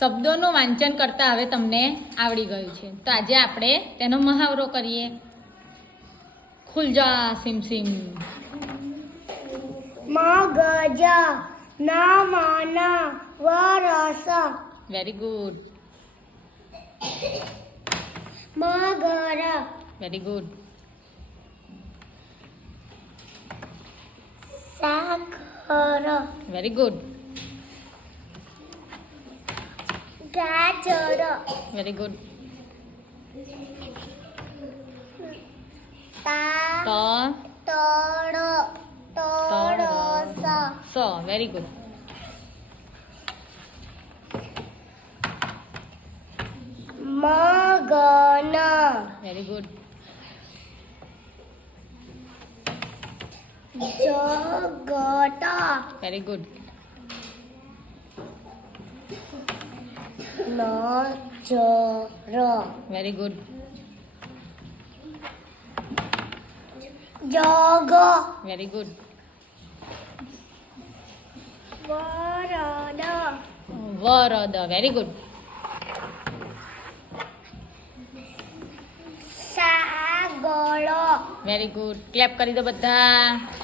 શબ્દોનું વાંચન કરતા હવે તમને આવડી ગયું છે. તો આજે આપણે તેનો મહાવરો કરીએ. ખુલ જા સિમ સિમ. મગજ ના માના વરસ. Very good. મગર વેરી ગુડ. સાકર વેરી ગુડ. ગાજર વેરી ગુડ. તા તળસ સ વેરી ગુડ. મગન વેરી ગુડ. જગત વેરી ગુડ. નજર વેરી ગુડ. જગ વેરી ગુડ. વરદ વરદ વેરી ગુડ. સાગળ વેરી ગુડ. ક્લેપ કરી દો બધા.